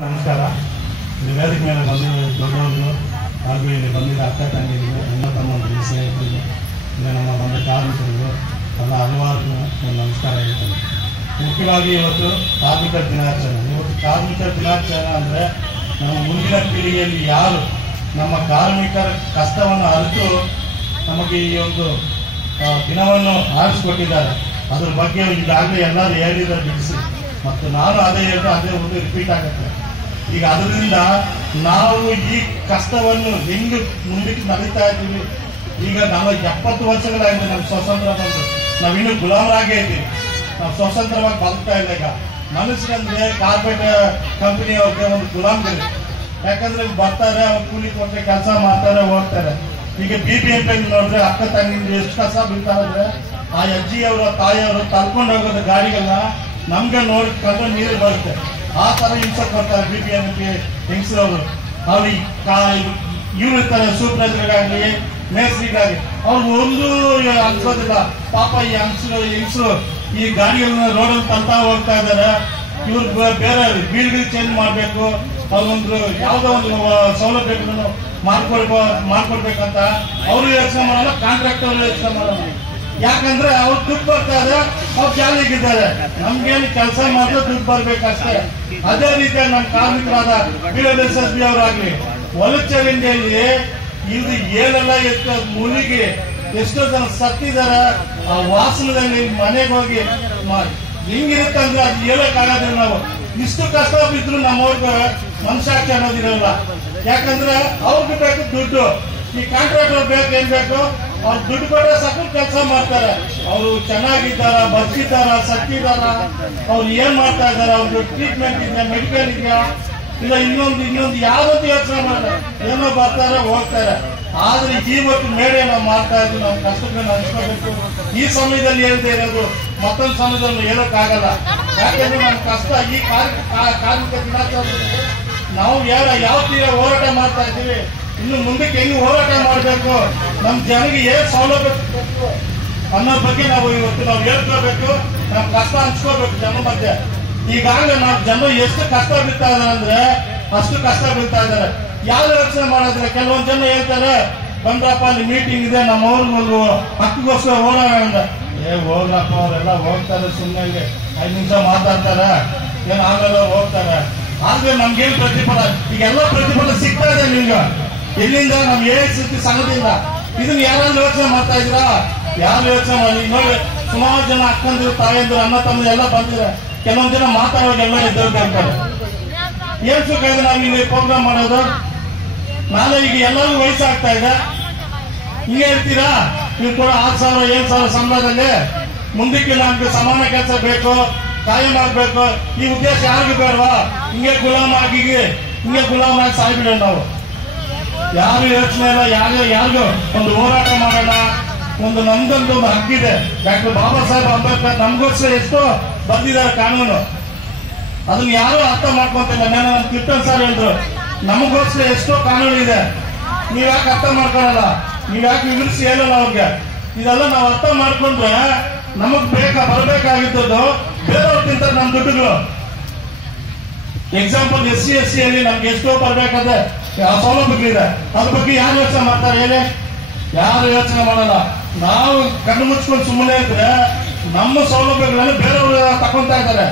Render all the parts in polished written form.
ನಮಸ್ಕಾರ. ಇಲ್ಲಿ ವೇದಿಕೆ ಮೇಲೆ ಬಂದಿರೋ ದೊಡ್ಡವರು ಹಾಗೂ ಇಲ್ಲಿ ಬಂದಿರೋ ಅಕ್ಕ ತಂಗಿಗಳು, ಅಣ್ಣ ತಮ್ಮಂದಿರು, ಸ್ನೇಹಿತರು, ಇಲ್ಲಿ ನಮ್ಮ ಬಂದ ಕಾರ್ಮಿಕರಿಗೂ ಎಲ್ಲ ಹಲವಾರು ನಮಸ್ಕಾರ ಹೇಳ್ತೇನೆ. ಮುಖ್ಯವಾಗಿ ಇವತ್ತು ಕಾರ್ಮಿಕರ ದಿನಾಚರಣೆ. ಇವತ್ತು ಕಾರ್ಮಿಕರ ದಿನಾಚರಣೆ ಅಂದರೆ ನಮ್ಮ ಮುಂದಿನ ಪೀಳಿಗೆಯಲ್ಲಿ ಯಾರು ನಮ್ಮ ಕಾರ್ಮಿಕರ ಕಷ್ಟವನ್ನು ಅರಿತು ನಮಗೆ ಈ ಒಂದು ದಿನವನ್ನು ಆರಿಸಿಕೊಟ್ಟಿದ್ದಾರೆ, ಅದ್ರ ಬಗ್ಗೆ ಈಗಾಗಲೇ ಎಲ್ಲರೂ ಹೇಳಿದ್ರೆ ಬಿಡಿಸಿ ಮತ್ತು ನಾನು ಅದೇ ಹೇಳಿದ್ರೆ ಅದೇ ಒಂದು ರಿಪೀಟ್ ಆಗುತ್ತೆ. ಈಗ ಅದರಿಂದ ನಾವು ಈ ಕಷ್ಟವನ್ನು ಹೆಂಗೆ ಮುಂದಕ್ಕೆ ನಡೀತಾ ಇದ್ದೀವಿ. ಈಗ ನಾವು 70 ವರ್ಷಗಳಾಗಿದೆ ನಮ್ಮ ಸ್ವಾತಂತ್ರ್ಯ ಬಂದು, ನಾವಿನ್ನೂ ಗುಲಾಮರಾಗೇ ಇದ್ದೀವಿ. ನಾವು ಸ್ವತಂತ್ರವಾಗಿ ಬದುಕ್ತಾ ಇಲ್ಲ. ಈಗ ಮನುಷ್ಯರಂದ್ರೆ ಕಾರ್ಪೊರೇಟ್ ಕಂಪನಿಯವ್ರಿಗೆ ಒಂದು ಗುಲಾಮಗಿರಿ. ಯಾಕಂದ್ರೆ ಬರ್ತಾರೆ, ಅವ್ರು ಕೂಲಿ ಕೊಟ್ಟರೆ ಕೆಲಸ ಮಾಡ್ತಾರೆ, ಹೋಗ್ತಾರೆ. ಈಗ BBMP ನೋಡಿದ್ರೆ ಅಕ್ಕ ತಂಗಿಂದ ಎಷ್ಟು ಕಸ ಬೀಳ್ತಾರಂದ್ರೆ ಆ ಅಜ್ಜಿಯವರು ತಾಯಿಯವರು ತಳ್ಕೊಂಡು ಹೋಗೋದು ಗಾಡಿಗಳನ್ನ ನಮ್ಗೆ ನೋಡ್ಕೊಂಡ್ರೆ ನೀರು ಬರುತ್ತೆ. ಆ ತರ ಹಿಂಸೆ ಕೊಡ್ತಾರೆ BBMP ಹೆಂಗಸರವರು. ಅವ್ರು ಇವ್ರು ಇರ್ತಾರೆ, ಸೂಪರ್ವೈಸರ್ಗಾಗ್ಲಿ ಮೇಸ್ರಿಗಾಗ್ಲಿ, ಅವ್ರು ಒಂದು ಅನ್ಸೋದಿಲ್ಲ. ಪಾಪ ಈ ಹೆಂಗಸರು ಈ ಗಾಡಿಗಳನ್ನ ರೋಡಲ್ಲಿ ತಳ್ತಾ ಹೋಗ್ತಾ ಇದ್ದಾರೆ. ಇವ್ರು ಬೇರೆ ವೀಲ್ಗಳು ಚೇಂಜ್ ಮಾಡಬೇಕು, ಅವ್ರೊಂದು ಯಾವುದೋ ಒಂದು ಸೌಲಭ್ಯಗಳನ್ನು ಮಾಡ್ಕೊಡ್ಬೇಕಂತ ಅವರು ಯೋಚನೆ ಮಾಡಲ್ಲ, ಕಾಂಟ್ರಾಕ್ಟರ್ ಯೋಚನೆ ಮಾಡಲ್ಲ. ಯಾಕಂದ್ರೆ ಅವ್ರು ದುಡ್ಡು ಬರ್ತಾ ಇದೆ, ಅವ್ರು ಜಾಲಿಗಿದ್ದಾರೆ. ನಮ್ಗೇನು ಕೆಲಸ ಮಾಡಿದ್ರೆ ದುಡ್ಡು ಬರ್ಬೇಕಷ್ಟೇ. ಅದೇ ರೀತಿಯಾಗಿ ನಮ್ಮ ಕಾರ್ಮಿಕರಾದ PWSSB ಅವರಾಗ್ಲಿ, ಹೊಲಚರಂಡಿಯಲ್ಲಿ ಇದು ಏನೆಲ್ಲ ಎಷ್ಟು ಮುನಿಗೆ ಎಷ್ಟೋ ಜನ ಸತ್ತಿದ್ದಾರೆ. ಆ ವಾಸನದಲ್ಲಿ ಮನೆಗೆ ಹೋಗಿ ಹೆಂಗಿರುತ್ತೆ ಅಂದ್ರೆ ಅದು ಹೇಳಕ್ಕಾಗೋದಿಲ್ಲ. ನಾವು ಇಷ್ಟು ಕಷ್ಟ ಬಿದ್ರು ನಮ್ಮವ್ರಿಗೆ ಮನಸಾಕ್ಷಿ ಅನ್ನೋದಿರಲ್ಲ. ಯಾಕಂದ್ರೆ ಅವ್ರಿಗೆ ಬೇಕು ದುಡ್ಡು. ಈ ಕಾಂಟ್ರಾಕ್ಟರ್ ಬೇಕು, ಏನ್ ಬೇಕು, ಅವ್ರು ದುಡ್ಡು ಕೊಟ್ಟರೆ ಸಾಕು ಕೆಲಸ ಮಾಡ್ತಾರೆ. ಅವರು ಚೆನ್ನಾಗಿದ್ದಾರ, ಬದುಕಿದ್ದಾರ, ಸತ್ತಿದಾರ, ಅವ್ರು ಏನ್ ಮಾಡ್ತಾ ಇದಾರೆ, ಅವ್ರಿಗೆ ಟ್ರೀಟ್ಮೆಂಟ್ ಇದೆ, ಮೆಡಿಕಲ್ ಇದೆಯಾ, ಇಲ್ಲ ಇನ್ನೊಂದು ಯಾವತ್ತೂ ಯೋಚನೆ ಮಾಡ್ತಾರೆ. ಏನೋ ಬರ್ತಾರೆ, ಹೋಗ್ತಾರೆ. ಆದ್ರೆ ಇವತ್ತು ಮೇಡೆ ನಾವು ಮಾಡ್ತಾ ಇದ್ವಿ, ನಾವು ಕಷ್ಟಗಳನ್ನು ಹಂಚ್ಕೋಬೇಕು. ಈ ಸಮಯದಲ್ಲಿ ಹೇಳ್ತಾ ಇರೋದು ಮತ್ತೊಂದು ಸಮಯದಲ್ಲಿ ಹೇಳಕ್ಕಾಗಲ್ಲ. ಯಾಕಂದ್ರೆ ನಮ್ಮ ಕಷ್ಟ ಈ ಕಾರ್ಮಿಕ ದಿನಾಚರಣೆ ನಾವು ಯಾವ ತೀರ ಹೋರಾಟ ಮಾಡ್ತಾ ಇದ್ದೀವಿ, ಇನ್ನು ಮುಂದಕ್ಕೆ ಹೆಂಗ್ ಹೋರಾಟ ಮಾಡಬೇಕು, ನಮ್ ಜನರಿಗೆ ಏನ್ ಸೌಲಭ್ಯ ಸಿಗಬೇಕು ಅನ್ನೋ ಬಗ್ಗೆ ನಾವು ಇವತ್ತು ಹೇಳ್ಕೋಬೇಕು. ನಾವು ಕಷ್ಟ ಹಂಚ್ಕೋಬೇಕು ಜನ ಮಧ್ಯೆ. ಈಗಾಗಲೇ ನಾವು ಜನರು ಎಷ್ಟು ಕಷ್ಟ ಬೀಳ್ತಾ ಇದಾರೆ ಅಂದ್ರೆ ಅಷ್ಟು ಕಷ್ಟ ಬೀಳ್ತಾ ಇದ್ದಾರೆ. ಯಾರು ಯೋಚನೆ ಮಾಡೋದಿಲ್ಲ. ಕೆಲವೊಂದು ಜನ ಹೇಳ್ತಾರೆ, ಬಂದ್ರಪ್ಪ ಅಲ್ಲಿ ಮೀಟಿಂಗ್ ಇದೆ, ನಮ್ಮ ಊರಿಗೂ ಹಕ್ಕಿಗೋಸ್ಕರ ಹೋರಾಟ ಅಂತ. ಹೋಗ್ರಪ್ಪ, ಅವರೆಲ್ಲ ಹೋಗ್ತಾರೆ, ಸುಮ್ಮನೆ 5 ನಿಮಿಷ ಮಾತಾಡ್ತಾರೆ, ಏನ್ ಆಮೇಲೆ ಹೋಗ್ತಾರೆ. ಆದ್ರೆ ನಮ್ಗೇನ್ ಪ್ರತಿಫಲ? ಈಗೆಲ್ಲ ಪ್ರತಿಫಲ ಸಿಗ್ತಾ ಇದೆ ನಿಮ್ಗೆ. ಎಲ್ಲಿಂದ? ನಮ್ AICC ಸಂಘದಿಂದ. ಇದನ್ನ ಯಾರು ಯೋಚನೆ ಮಾಡ್ತಾ ಇದ್ದೀರಾ? ಯಾರು ಯೋಚನೆ ಮಾಡಿ ನೋಡಿ. ಸುಮಾರು ಜನ ಅಕ್ಕಂದ್ರು, ತಾಯಂದ್ರು, ಅಣ್ಣ ತಮ್ಮ ಎಲ್ಲ ಬಂದಿದ್ದಾರೆ. ಕೆಲವೊಂದು ಜನ ಮಾತಾಡೋಗೆಲ್ಲ ಎದ್ದಿರ್ತಾರೆ. ಏನ್ ಸುಖ ಇದೆ ನಾವು ಇಲ್ಲಿ ಪ್ರೋಗ್ರಾಮ್ ಮಾಡೋದು? ನಾಳೆ ಈಗ ಎಲ್ಲರಿಗೂ ವಯಸ್ಸಾಗ್ತಾ ಇದೆ, ಹಿಂಗೆ ಇರ್ತೀರಾ? ನೀವು ಕೂಡ 6,000 7,000 ಸಂಬಳದಲ್ಲಿ ಮುಂದಕ್ಕೆ ನಮ್ಗೆ ಸಮಾನ ಕೆಲಸ ಬೇಕು, ಕಾಯಂ ಆಗ್ಬೇಕು. ಈ ಉದ್ದೇಶ ಯಾರಿಗೂ ಬೇಡವಾ? ಹಿಂಗೆ ಗುಲಾಮಾಗಿ ಸಾಯ್ಬಿಡೋಣ ನಾವು. ಯಾರು ಯೋಚನೆ ಇಲ್ಲ. ಯಾರಿಗೂ ಒಂದು ಹೋರಾಟ ಮಾಡೋಣ. ನಮ್ದೊಂದು ಹಕ್ಕಿದೆ. ಡಾಕ್ಟರ್ ಬಾಬಾ ಸಾಹೇಬ್ ಅಂಬೇಡ್ಕರ್ ನಮ್ಗೋಸ್ಕರ ಎಷ್ಟೋ ಬಂದಿದ್ದಾರೆ ಕಾನೂನು. ಅದನ್ನ ಯಾರು ಅರ್ಥ ಮಾಡ್ಕೊಂತಿಲ್ಲ. ನಾನು ನಮ್ಮ ಕಿಟ್ಟನ್ ಸರ್ ಹೇಳಿದ್ರು, ನಮಗೋಸ್ಕರ ಎಷ್ಟೋ ಕಾನೂನು ಇದೆ, ನೀವ್ ಯಾಕೆ ಅರ್ಥ ಮಾಡ್ಕೊಳಲ್ಲ? ನೀವ್ ಯಾಕೆ ವಿವರಿಸಿ ಹೇಳಲ್ಲ ಅವ್ರಿಗೆ? ಇದೆಲ್ಲ ನಾವು ಅರ್ಥ ಮಾಡ್ಕೊಂಡ್ರೆ ನಮಗ್ ಬರಬೇಕಾಗಿದ್ದು ಬೇರೆಯವ್ರು ತಿಂತಾರೆ ನಮ್ ದುಡ್ಡುಗಳು. ಎಕ್ಸಾಂಪಲ್ SC ಅಲ್ಲಿ ನಮ್ಗೆ ಎಷ್ಟೋ ಬರ್ಬೇಕಾದ್ರೆ ಸೌಲಭ್ಯಗಳಿದೆ, ಅದ್ರ ಬಗ್ಗೆ ಯಾರು ಯೋಚನೆ ಮಾಡ್ತಾರೆ ಹೇಳಿ? ಯಾರು ಯೋಚನೆ ಮಾಡಲ್ಲ. ನಾವು ಕಣ್ಣು ಮುಚ್ಕೊಂಡು ಸುಮ್ಮನೆ ಇದ್ರೆ ನಮ್ಮ ಸೌಲಭ್ಯಗಳನ್ನು ಬೇರೆಯವರು ತಕೊಂತಾ ಇದ್ದಾರೆ.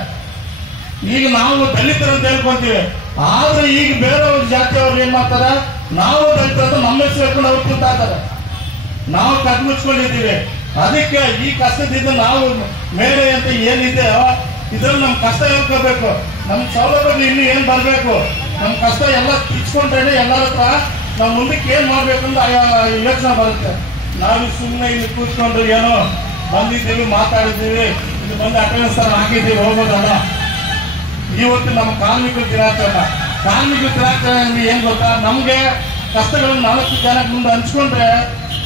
ಈಗ ನಾವು ದಲಿತರಂತ ಹೇಳ್ಕೊಂತೀವಿ, ಆದ್ರೆ ಈಗ ಬೇರೆಯವ್ರ ಜಾತಿಯವ್ರು ಏನ್ ಮಾಡ್ತಾರೆ, ನಾವು ದಲಿತರಂತ ನಮ್ಮ ಹೆಸರು ಹೇಳ್ಕೊಂಡು ಅವ್ರು ತಿಂತಾ ಇದ್ದಾರೆ. ನಾವು ಕಣ್ಣು ಮುಚ್ಕೊಂಡಿದ್ದೀವಿ. ಅದಕ್ಕೆ ಈ ಕಷ್ಟದಿಂದ ನಾವು ಮೇಲೆ ಅಂತ ಏನಿದೆ ಇದ್ರಲ್ಲಿ ನಮ್ ಕಷ್ಟ ಹೇಳ್ಕೋಬೇಕು. ನಮ್ ಸೌಲಭ್ಯ ಇನ್ನು ಏನ್ ಬರ್ಬೇಕು, ನಮ್ ಕಷ್ಟ ಎಲ್ಲ ತಿಳ್ಕೊಂಡ್ರೇನೆ ಎಲ್ಲರ ಹತ್ರ ನಾವು ಮುಂದಕ್ಕೆ ಏನ್ ಮಾಡ್ಬೇಕು ಅಂತ ಯೋಚನೆ ಬರುತ್ತೆ. ನಾವು ಸುಮ್ಮನೆ ಇಲ್ಲಿ ಕೂತ್ಕೊಂಡು ಏನೋ ಬಂದಿದ್ದೀವಿ, ಮಾತಾಡಿದ್ದೀವಿ, ಇಲ್ಲಿ ಬಂದು ಅಟೆಂಡೆನ್ಸ್ ಹಾಕಿದ್ದೀವಿ, ಹೋಗೋದಲ್ಲ. ಇವತ್ತು ನಮ್ಮ ಕಾರ್ಮಿಕರ ದಿನಾಚರಣೆ ಏನ್ ಗೊತ್ತಾ, ನಮ್ಗೆ ಕಷ್ಟಗಳನ್ನು 4 ಜನಕ್ಕೆ ಮುಂದೆ ಹಂಚ್ಕೊಂಡ್ರೆ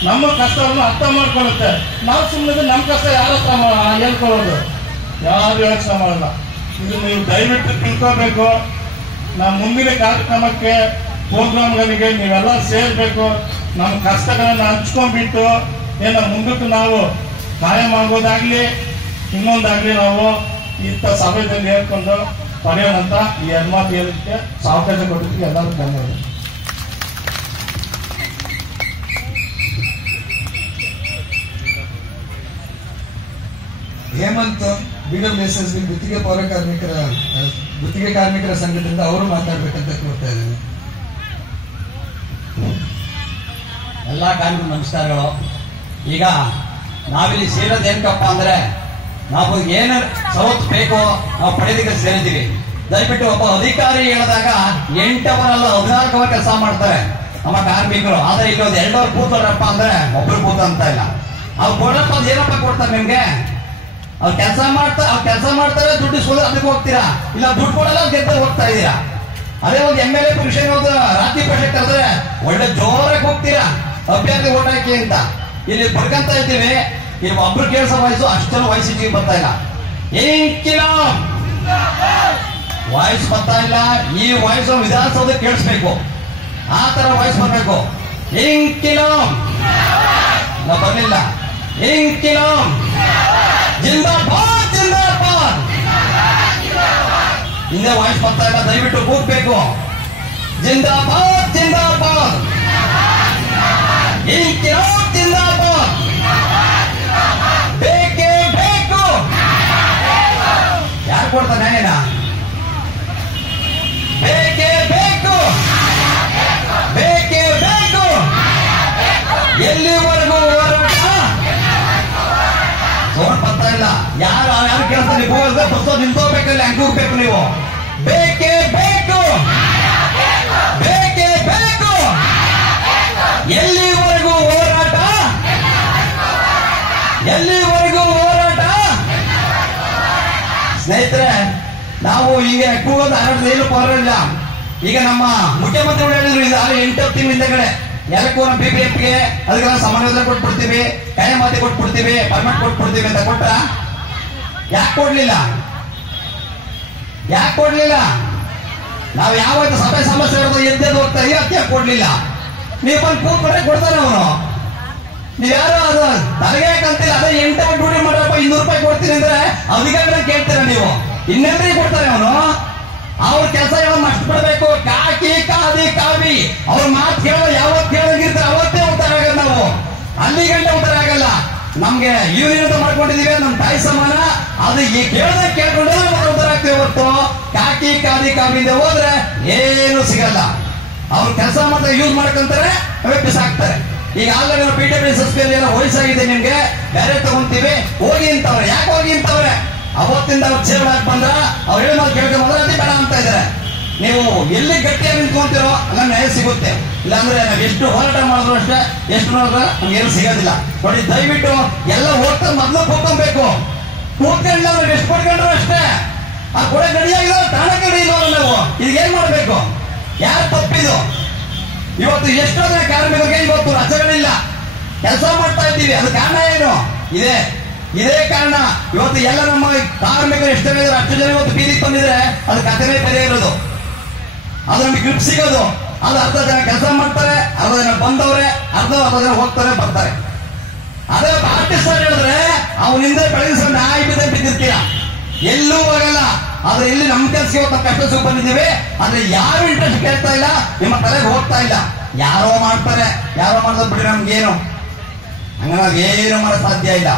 ನಮ್ಮ ಕಷ್ಟವನ್ನು ಅರ್ಥ ಮಾಡ್ಕೊಳ್ಳುತ್ತೆ. ನಾವು ಸುಮ್ಮನೆ ನಮ್ಮ ಕಷ್ಟ ಯಾರ ಹತ್ರ ಹೇಳ್ಕೊಳ್ಳೋದು? ಯಾರು ಯೋಚನೆ ಮಾಡಲ್ಲ. ಇದು ನೀವು ದಯವಿಟ್ಟು ತಿಳ್ಕೋಬೇಕು. ನಮ್ಮ ಮುಂದಿನ ಕಾರ್ಯಕ್ರಮಕ್ಕೆ ಪ್ರೋಗ್ರಾಮ್ಗಳಿಗೆ ನೀವೆಲ್ಲ ಸೇರ್ಬೇಕು. ನಮ್ಮ ಕಷ್ಟಗಳನ್ನ ಹಂಚ್ಕೊಂಡ್ಬಿಟ್ಟು ಏನೋ ಮುಂದಕ್ಕೆ ನಾವು ಕಾಯಂ ಆಗೋದಾಗ್ಲಿ ಇನ್ನೊಂದಾಗ್ಲಿ ನಾವು ಇಂಥ ಸಭೆಯಲ್ಲಿ ಹೇಳ್ಕೊಂಡು ಪಡೆಯೋಣಂತ ಈ ಹೆಣ್ಮಾತು ಹೇಳಲಿಕ್ಕೆ ಅವಕಾಶ ಕೊಟ್ಟಿದ್ದಕ್ಕೆ ಎಲ್ಲರೂ ಧನ್ಯವಾದ. ಹೇಮಂತ್ BWSSB ಗುತ್ತಿಗೆ ಕಾರ್ಮಿಕರ ಸಂಘದಿಂದ ಅವರು ಮಾತಾಡ್ಬೇಕಂತ ಕೋರ್ತಾ ಇದ್ದೇನೆ. ಎಲ್ಲ ಕಾರ್ಮಿಕರು ನಮಸ್ಕಾರಗಳು. ಈಗ ನಾವಿಲ್ಲಿ ಸೇರೋದು ಏನಕ್ಕಪ್ಪ ಅಂದ್ರೆ ನಾವು ಏನು ಸವತ್ತು ಬೇಕೋ ನಾವು ಪಡೆಯೋದಕ್ಕೆ ಸೇರಿದ್ದೀವಿ. ದಯವಿಟ್ಟು ಒಬ್ಬ ಅಧಿಕಾರಿ ಹೇಳಿದಾಗ 8 ಅವರಲ್ಲ 14 ಅವರ್ ಕೆಲಸ ಮಾಡ್ತಾರೆ ನಮ್ಮ ಕಾರ್ಮಿಕರು. ಆದ್ರೆ ಈಗ 2 ಅವರ್ ಕೂತಾರಪ್ಪ ಅಂದ್ರೆ ಒಬ್ರು ಕೂತ ಅಂತ ಇಲ್ಲ. ಅವ್ರು ಕೊಡಪ್ಪ ಅದು ಏನಪ್ಪ ಕೊಡ್ತಾರೆ ನಿಮ್ಗೆ? ಅವ್ರು ಕೆಲಸ ಮಾಡ್ತಾರೆ ದುಡ್ಡು ಇಸ್ಕೊಂಡು ಅದಕ್ಕೆ ಹೋಗ್ತೀರಾ, ಇಲ್ಲ ದುಡ್ಡು ಕೊಡಲ್ಲ ಗೆದ್ದ ಹೋಗ್ತಾ ಇದ್ದೀರಾ. ಅದೇ ಒಂದು MLA ಪುರುಷನ್ ರಾತ್ರಿ ಪರೀಕ್ಷೆ ಕರೆದ್ರೆ ಒಳ್ಳೆ ಜೋರಾಗಿ ಹೋಗ್ತೀರಾ ಅಭ್ಯರ್ಥಿ ಓಟ್ ಹಾಕಿ ಅಂತ. ಇಲ್ಲಿ ಬಡ್ಕಂತ ಇದ್ದೀವಿ. ಇಲ್ಲಿ ಒಬ್ರು ಕೇಳಿಸೋ ವಯಸ್ಸು ಅಷ್ಟೊಂದು ವಯಸ್ಸಿಗೆ ಬರ್ತಾ ಇಲ್ಲ. ವಾಯ್ಸ್ ಬರ್ತಾ ಇಲ್ಲ. ಈ ವಾಯ್ಸ್ ವಿಧಾನಸೌಧ ಕೇಳಿಸ್ಬೇಕು, ಆ ತರ ವಾಯ್ಸ್ ಬರ್ಬೇಕು. ನಾವು ಬರ್ಲಿಲ್ಲ. ಜಿಂದಾಬಾದ್ ಜಿಂದಾಬಾದ್. ಹಿಂದೆ ವಾಯ್ಸ್ ಬರ್ತಾ ಇಲ್ಲ, ದಯವಿಟ್ಟು ಕೂಗ್ಬೇಕು. ಜಿಂದಾಬಾದ್ ಜಿಂದಾಬಾದ್. ಜಿಂದಾಬಾದ್. ಬೇಕೇ ಬೇಕು. ಯಾರು ಕೊಡ್ತಾನೆ ನ್ಯಾಯನ? ಬೇಕೇ ಬೇಕು, ಬೇಕೇ ಬೇಕು. ಎಲ್ಲಿವರೆಗೂ ಹೋರಾಟ? ಸೋಟ್ ಬರ್ತಾ ಇಲ್ಲ. ಯಾರು ಕೇಳ್ತಾರೆ? ಬಸ್ ನಿಂತೋಗ್ಬೇಕಲ್ಲ, ಹಂಗೆ ಹೋಗ್ಬೇಕು ನೀವು. ಬೇಕೇ ಬೇಕು, ಬೇಕೇ ಬೇಕು. ಎಲ್ಲಿವರೆಗೂ ಹೋರಾಟ? ಎಲ್ಲಿವರೆಗೂ ಹೋರಾಟ? ಸ್ನೇಹಿತರೆ, ನಾವು ಈಗ ಕೂಗೋದು ಏನು ಪರವಾಗಿಲ್ಲ. ಈಗ ನಮ್ಮ ಮುಖ್ಯಮಂತ್ರಿಗಳು ಹೇಳಿದ್ರು ಇದು 8 ತಿಂಗಳ ಹಿಂದೆಗಡೆ ಎಲ್ಲಕ್ಕೂ ನಮ್ಮ BBFಗೆ ಅದಕ್ಕೆಲ್ಲ ಸಮಾನ ಕೊಟ್ಬಿಡ್ತೀವಿ, ಕೈಮಾತಿ ಕೊಟ್ಬಿಡ್ತೀವಿ, ಪರ್ಮಿಟ್ ಕೊಟ್ಬಿಡ್ತೀವಿ ಅಂತ ಕೊಟ್ಟ. ಯಾಕೆ ಕೊಡ್ಲಿಲ್ಲ? ಯಾಕೆ ಕೊಡ್ಲಿಲ್ಲ? ನಾವು ಯಾವತ್ತು ಸಭೆ ಸಮಸ್ಯೆ ಎದ್ದೇದು ಹೋಗ್ತಾ ಇವತ್ತು ಯಾಕೆ ಕೊಡ್ಲಿಲ್ಲ? ನೀವು ಬಂದು ಕೂತ್ಕೊಂಡ್ರೆ ಕೊಡ್ತಾನೆ ಅವನು. ನೀವ್ಯಾರು ಅದು ತಲೆಗೆ ಕಂತಿಲ್ಲ. ಅದೇ 8 ಅವರ್ ಡ್ಯೂಟಿ ಮಾಡ್ರಪ್ಪ 200 ರೂಪಾಯಿ ಕೊಡ್ತೀನಿ ಅಂದ್ರೆ ಅಧಿಕಾರಿಗಳನ್ನ ಕೇಳ್ತೀರ ನೀವು. ಇನ್ನೆಲ್ಲರಿಗೆ ಕೊಡ್ತಾರೆ ಅವನು. ಅವ್ರ ಕೆಲಸ ಯಾವಾಗ ಅಷ್ಟು ಬಿಡಬೇಕು. ಕಾಕಿ ಕಾದಿ ಕಾವಿ ಅವ್ರ ಮಾತು ಕೇಳೋ ಯಾವತ್ತು ಕೇಳೋಗಿರ್ತಾರೆ ಅವತ್ತೇ ಉತ್ತರ ಆಗಲ್ಲ. ನಾವು ಅಲ್ಲಿ ಗಂಟೆ ಉತ್ತರ ಆಗಲ್ಲ. ನಮ್ಗೆ ಯೂನಿಯನ್ ಮಾಡ್ಕೊಂಡಿದೀವಿ, ನಮ್ ತಾಯಿ ಸಮಾನ. ಅದು ಈ ಕೇಳ್ಕೊಂಡ್ರೆ ಉತ್ತರ ಆಗ್ತೇವೆ ಹೊತ್ತು ಕಾಕಿ ಕಾದಿ ಕಾವಿಂದ ಹೋದ್ರೆ ಏನು ಸಿಗಲ್ಲ. ಅವ್ರ ಕೆಲಸ ಮಾತ್ರ ಯೂಸ್ ಮಾಡ್ಕೊಂತಾರೆ, ಬಿಸಾಕ್ತಾರೆ. ಈಗ ಆಲ್ರೆಡಿ BWSSB ಎಲ್ಲ ವಯಸ್ಸಾಗಿದೆ, ನಿಮ್ಗೆ ಬೇರೆ ತಗೊಂತೀವಿ ಹೋಗಿ ಅಂತವ್ರೆ. ಯಾಕೆ ಹೋಗಿ ಅಂತವ್ರೆ? ಅವತ್ತಿಂದ ಅವ್ರು ಸೇವಣಾಗಿ ಬಂದ್ರ ಅವ್ರು ಹೇಳಿ ಮಾತು ಕೇಳ್ಕೊಂಡ್ರೆ ಅದೇ ಬೇಡ ಅಂತ ಇದಾರೆ. ನೀವು ಎಲ್ಲಿ ಗಟ್ಟಿಯಾಗಿ ನಿಂತ್ಕೊಂತೀರೋ ಅಲ್ಲ ನ್ಯಾಯ ಸಿಗುತ್ತೆ. ಇಲ್ಲಾಂದ್ರೆ ನಾವು ಎಷ್ಟು ಹೋರಾಟ ಮಾಡಿದ್ರು ಅಷ್ಟೇ, ಎಷ್ಟು ನೋಡಿದ್ರೆ ನಮ್ಗೇನು ಸಿಗೋದಿಲ್ಲ. ನೋಡಿ, ದಯವಿಟ್ಟು ಎಲ್ಲ ಹೋಗ್ತಾ ಮೊದಲು ಕೂತ್ಕೊಬೇಕು. ಕೂತ್ಕೊಂಡ್ರೆ ನಾವು ಎಷ್ಟು ಪಡ್ಕೊಂಡ್ರು ಅಷ್ಟೇ. ಆ ಕೊಡೆ ಗಡಿಯಾಗಿರೋ ತಾಣಕ್ಕೆ ಗಡಿ ಇಲ್ವಲ್ಲ ನಾವು. ಈಗ ಏನ್ ಮಾಡ್ಬೇಕು? ಯಾರು ತಪ್ಪಿದು? ಇವತ್ತು ಎಷ್ಟೊಂದು ಕಾರ್ಮಿಕರಿಗೆ ಇವತ್ತು ರಜೆಗಳಿಲ್ಲ, ಕೆಲಸ ಮಾಡ್ತಾ ಇದ್ದೀವಿ. ಅದು ಕಾರಣ ಏನು? ಇದೇ ಕಾರಣ. ಇವತ್ತು ಎಲ್ಲ ನಮ್ಮ ಕಾರ್ಮಿಕರು ಎಷ್ಟು ಜನ ಇದ್ದಾರೆ, ಅಷ್ಟು ಜನ ಇವತ್ತು ಬೀದಿಗೆ ಬಂದಿದ್ರೆ ಅದು ಕಥೆನೇ ಬೇರೆ ಇರೋದು. ಅದು ನಮ್ಗೆ ಗ್ರಿಪ್ ಸಿಗೋದು. ಅದು ಅರ್ಧ ಜನ ಕೆಲಸ ಮಾಡ್ತಾರೆ, ಅರ್ಧ ಜನ ಬಂದವ್ರೆ, ಅರ್ಧ ಜನ ಹೋಗ್ತಾರೆ ಬರ್ತಾರೆ. ಅದೇ ಆರ್ಟಿಸ್ಟ್ ಹೇಳಿದ್ರೆ ಅವನಿಂದ ಬೆಳಗಿನ ನಾಯಿ ಬಿದ್ದಿರ್ತೀರ, ಎಲ್ಲೂ ಹೋಗಲ್ಲ. ಆದ್ರೆ ಇಲ್ಲಿ ನಮ್ಮ ಕೆಲಸಕ್ಕೆ ಇವತ್ತು ಕಷ್ಟ ಸುಖ ಬಂದಿದ್ದೀವಿ. ಆದ್ರೆ ಯಾರು ಇಂಟ್ರೆಸ್ಟ್ ಕೇಳ್ತಾ ಇಲ್ಲ, ನಿಮ್ಮ ತಲೆಗೆ ಹೋಗ್ತಾ ಇಲ್ಲ. ಯಾರೋ ಮಾಡ್ತಾರೆ, ಯಾರೋ ಮಾಡೋದು ಬಿಡ್ರಿ, ನಮ್ಗೇನು ಹಂಗಾಗಿ ಏನು ಮಾಡೋ ಸಾಧ್ಯ ಇಲ್ಲ.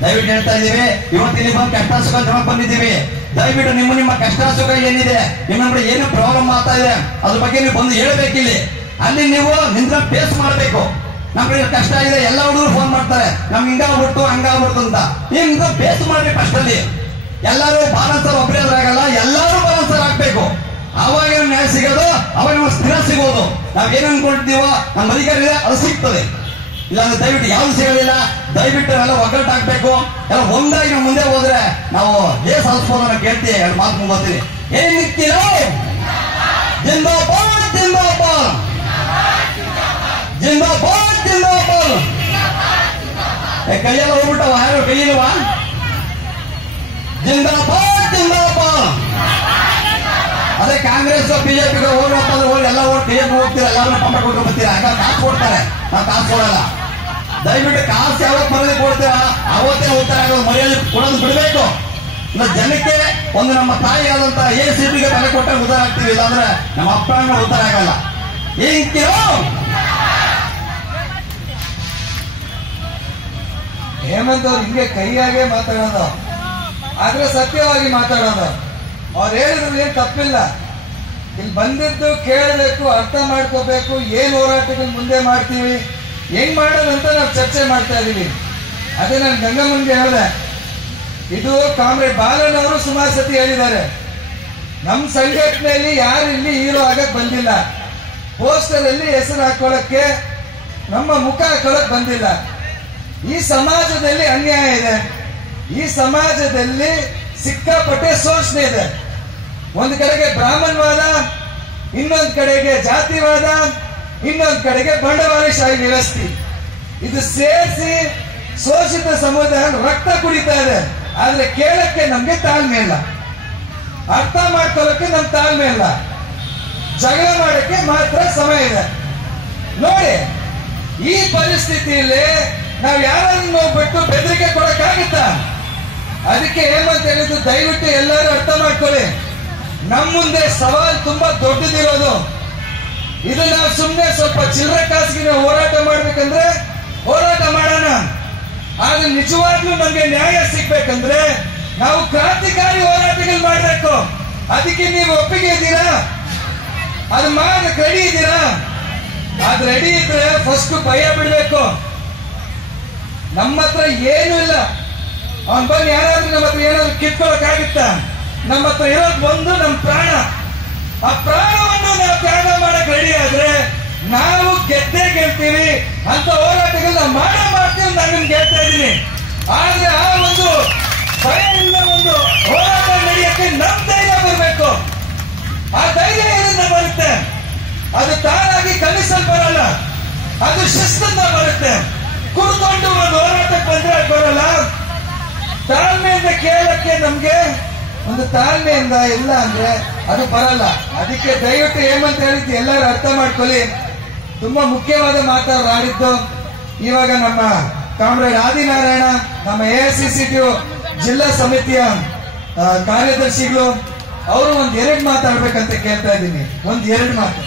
ದಯವಿಟ್ಟು ಹೇಳ್ತಾ ಇದ್ದೀವಿ, ಇವತ್ತು ಇಲ್ಲಿ ಬಂದು ಕಷ್ಟ ಸುಖ ಜನ ಬಂದಿದ್ದೀವಿ. ದಯವಿಟ್ಟು ನಿಮ್ಮ ಕಷ್ಟ ಸುಖ ಏನಿದೆ, ನಿಮ್ಮ ಏನು ಪ್ರಾಬ್ಲಮ್ ಆಗ್ತಾ ಇದೆ ಅದ್ರ ಬಗ್ಗೆ ನೀವು ಬಂದು ಹೇಳ್ಬೇಕಿಲ್ಲಿ. ಅಲ್ಲಿ ನೀವು ನಿಂತ ಫೇಸ್ ಮಾಡಬೇಕು. ನಮ್ಗೆ ಕಷ್ಟ ಇದೆ, ಎಲ್ಲ ಹುಡುಗರು ಫೋನ್ ಮಾಡ್ತಾರೆ, ನಮ್ಗೆ ಹಿಂಗಾಗ್ಬಿಡ್ತು ಹಂಗಾಗ್ಬಿಡ್ತು ಅಂತ. ನೀವು ಫೇಸ್ ಮಾಡ್ರಿ. ಫಸ್ಟ್ ಅಲ್ಲಿ ಎಲ್ಲರೂ ಬಾಲನ್ಸರ್ ಒಬ್ಬರೇ ಆಗಲ್ಲ, ಎಲ್ಲರೂ ಬಾಲನ್ಸರ್ ಆಗ್ಬೇಕು. ಅವಾಗ ನ್ಯಾಯ ಸಿಗೋದು, ಅವಾಗ ನಮ್ಗೆ ಸ್ಥಿರ ಸಿಗೋದು. ನಾವೇನು ಅನ್ಕೊಂಡಿದ್ದೀವೋ ನಮ್ಮ ಅಧಿಕಾರಿ ಇದೆ ಅದು ಸಿಗ್ತದೆ. ಇಲ್ಲಾಂದ್ರೆ ದಯವಿಟ್ಟು ಯಾವ್ದು ಸಿಗೋದಿಲ್ಲ. ದಯವಿಟ್ಟು ಎಲ್ಲ ಒಗ್ಗಟ್ಟು ಹಾಕ್ಬೇಕು. ಎಲ್ಲ ಒಂದಾಗಿ ನಾವು ಮುಂದೆ ಹೋದ್ರೆ ನಾವು ಸಾಧಿಸ್ಬೋದು ಕೇಳ್ತೀವಿ. 2 ಮಾತು ಮುಂಗೋತೀನಿ. ಏನ್ ನಿಂತಿರೋ? ಜಿಂದಾಬಾದ್ ಜಿಂದಾಬಾದ್ ಜಿಂದಾಬಾದ್ ಜಿಂದಾಬಾದ್. ಕೈಯೆಲ್ಲ ಹೋಗ್ಬಿಟ್ಟವ, ಯಾರು ಕೈಯಿಲ್ವಾ? ಜಿಂದಾಬಾದ್ ಜಿಂದಾಬಾದ್. ಅದೇ ಕಾಂಗ್ರೆಸ್ ಬಿಜೆಪಿಗೆ ಹೋಗಿ ಎಲ್ಲ ಓಟ್ ಬಿಜೆಪಿ ಹೋಗ್ತೀರಾ, ಎಲ್ಲರೂ ಪಂಪ ಕೊಟ್ಟು ಬರ್ತೀರಾ. ಯಾಕಂದ್ರೆ ಕಾಸು ಕೊಡ್ತಾರೆ, ನಾವು ಕಾಸು ಕೊಡಲ್ಲ. ದಯವಿಟ್ಟು ಕಾಸು ಯಾವತ್ತು ಮರ್ಯಾದೆ ಕೊಡ್ತೀರಾ ಅವತ್ತೇ ಉತ್ತರ ಆಗೋದು. ಮರ್ಯಾದೆ ಕೊಡೋದು ಬಿಡಬೇಕು. ಜನಕ್ಕೆ ಒಂದು ನಮ್ಮ ತಾಯಿಯಾದಂತ ACBಗೆ ಬೆಲೆ ಕೊಟ್ಟಾಗ ಉದ್ದಾರ ಆಗ್ತೀವಿ, ಇಲ್ಲಾಂದ್ರೆ ನಮ್ಮ ಅಪ್ಪನ ಉದ್ದಾರ ಆಗಲ್ಲ. ಏನಿರ್ತೀರೋ ಹೇಮಂತ್ ಅವ್ರು ಹಿಂಗೆ ಕೈಯಾಗೆ ಮಾತಾಡೋದು, ಆದ್ರೆ ಸತ್ಯವಾಗಿ ಮಾತಾಡೋದು. ಅವ್ರು ಹೇಳಿದ್ರು ಏನ್ ತಪ್ಪಿಲ್ಲ. ಇಲ್ಲಿ ಬಂದಿದ್ದು ಕೇಳಬೇಕು, ಅರ್ಥ ಮಾಡ್ಕೋಬೇಕು, ಏನ್ ಹೋರಾಟಗಳು ಮುಂದೆ ಮಾಡ್ತೀವಿ, ಹೆಂಗ್ ಮಾಡೋದಂತ ನಾವು ಚರ್ಚೆ ಮಾಡ್ತಾ ಇದೀವಿ. ಅದೇ ನಾನು ಗಂಗಮ್ಮನ್ಗೆ ಹೇಳಿದೆ. ಇದು ಕಾಮ್ರೇಡ್ ಬಾಲನ್ ಅವರು ಸುಮಾರು ಸತಿ ಹೇಳಿದ್ದಾರೆ, ನಮ್ ಸಂಘಟನೆಯಲ್ಲಿ ಯಾರು ಇಲ್ಲಿ ಹೀರೋ ಆಗಕ್ ಬಂದಿಲ್ಲ, ಪೋಸ್ಟರ್ ಅಲ್ಲಿ ಹೆಸರು ಹಾಕೊಳ್ಳಕ್ಕೆ, ನಮ್ಮ ಮುಖ ಹಾಕೊಳ್ಳಕ್ ಬಂದಿಲ್ಲ. ಈ ಸಮಾಜದಲ್ಲಿ ಅನ್ಯಾಯ ಇದೆ, ಈ ಸಮಾಜದಲ್ಲಿ ಸಿಕ್ಕಾಪಟ್ಟೆ ಶೋಷಣೆ ಇದೆ. ಒಂದು ಕಡೆಗೆ ಬ್ರಾಹ್ಮಣವಾದ, ಇನ್ನೊಂದು ಕಡೆಗೆ ಜಾತಿವಾದ, ಇನ್ನೊಂದು ಕಡೆಗೆ ಬಂಡವಾಳಶಾಹಿ ವ್ಯವಸ್ಥೆ. ಇದು ಸೇರಿಸಿ ಶೋಷಿತ ಸಮುದಾಯ ರಕ್ತ ಕುಡಿತಾ ಇದೆ. ಆದ್ರೆ ಕೇಳಕ್ಕೆ ನಮ್ಗೆ ತಾಳ್ಮೆ ಇಲ್ಲ, ಅರ್ಥ ಮಾಡ್ಕೊಳ್ಳಕ್ಕೆ ನಮ್ ತಾಳ್ಮೆ ಇಲ್ಲ, ಜಗಳ ಮಾಡಕ್ಕೆ ಮಾತ್ರ ಸಮಯ ಇದೆ. ನೋಡಿ, ಈ ಪರಿಸ್ಥಿತಿಯಲ್ಲಿ ನಾವ್ ಯಾರನ್ನು ಬಿಟ್ಟು ಬೆದರಿಕೆ ಕೊಡಕ್ಕಾಗುತ್ತಾ? ಅದಕ್ಕೆ ಹೇಮಂತ್ ಹೇಳಿದ್ದು, ದಯವಿಟ್ಟು ಎಲ್ಲರೂ ಅರ್ಥ ಮಾಡ್ಕೊಳ್ಳಿ, ನಮ್ ಮುಂದೆ ಸವಾಲ್ ತುಂಬಾ ದೊಡ್ಡದಿರೋದು. ಇದು ನಾವು ಸುಮ್ಮನೆ ಸ್ವಲ್ಪ ಚಿಲ್ಲರೆ ಕಾಸಿಗೆ ಹೋರಾಟ ಮಾಡ್ಬೇಕಂದ್ರೆ ಹೋರಾಟ ಮಾಡೋಣ. ಆದ್ರೆ ನಿಜವಾಗ್ಲೂ ನಮ್ಗೆ ನ್ಯಾಯ ಸಿಗ್ಬೇಕಂದ್ರೆ ನಾವು ಕ್ರಾಂತಿಕಾರಿ ಹೋರಾಟಗಳು ಮಾಡ್ಬೇಕು. ಅದಕ್ಕೆ ನೀವು ಒಪ್ಪಿಗೆ ಇದ್ದೀರಾ? ಅದು ಮಾಡಕ್ ರೆಡಿ ಇದ್ದೀರಾ? ಅದ್ ರೆಡಿ ಇದ್ರೆ ಫಸ್ಟ್ ಭಯ ಬಿಡ್ಬೇಕು. ನಮ್ಮ ಹತ್ರ ಏನೂ ಇಲ್ಲ, ಅವನ್ ಬಂದು ಯಾರಾದ್ರೂ ನಮ್ಮ ಹತ್ರ ಏನಾದ್ರು ಕಿತ್ಕೊಳಕ್ ಆಗುತ್ತಾ? ನಮ್ಮ ಹತ್ರ ಇರೋದು ಒಂದು ನಮ್ ಪ್ರಾಣ. ಆ ಪ್ರಾಣವನ್ನು ನಾವು ತ್ಯಾಗ ಮಾಡಕ್ ರೆಡಿ ಆದ್ರೆ ನಾವು ಗೆದ್ದೇ ಗೆಲ್ತೀವಿ. ಅಂತ ಹೋರಾಟಗಳನ್ನ ಮಾಡ್ತೀವಿ, ನಾನು ನಿಮ್ಗೆ ಹೇಳ್ತಾ ಇದ್ದೀನಿ. ಆದ್ರೆ ಆ ಒಂದು ಭಯ ಇಲ್ಲ, ಒಂದು ಹೋರಾಟ ನಡೆಯಕ್ಕೆ ನಮ್ ಧೈರ್ಯ ಬರಬೇಕು. ಆ ಧೈರ್ಯ ಎಲ್ಲಿಂದ ಬರುತ್ತೆ? ಅದು ತಾನಾಗಿ ಕಲಿಸಲ್ ಬರಲ್ಲ, ಅದು ಶಿಸ್ತಿಂದ ಬರುತ್ತೆ. ಕುಡ್ಕೊಂಡು ಒಂದು ಹೋರಾಟಕ್ಕೆ ಬಂದ್ರೆ ಬರಲ್ಲ. ತಾಳ್ಮೆಯಿಂದ ಕೇಳಕ್ಕೆ ನಮ್ಗೆ ಒಂದು ತಾಳ್ಮೆಯಿಂದ ಇಲ್ಲ ಅಂದ್ರೆ ಅದು ಬರಲ್ಲ. ಅದಕ್ಕೆ ದಯವಿಟ್ಟು ಹೇಮಂತ್ ಹೇಳಿದ್ದು ಎಲ್ಲರೂ ಅರ್ಥ ಮಾಡ್ಕೊಳ್ಳಿ. ತುಂಬಾ ಮುಖ್ಯವಾದ ಮಾತಾಡೋರು ಆಡಿದ್ದು. ಇವಾಗ ನಮ್ಮ ಕಾಮ್ರೇಡ್ ಆದಿನಾರಾಯಣ, ನಮ್ಮ AICCTU ಜಿಲ್ಲಾ ಸಮಿತಿಯ ಕಾರ್ಯದರ್ಶಿಗಳು, ಅವರು ಒಂದ್ 2 ಮಾತಾಡ್ಬೇಕಂತ ಕೇಳ್ತಾ ಇದ್ದೀನಿ. ಒಂದ್ 2 ಮಾತು.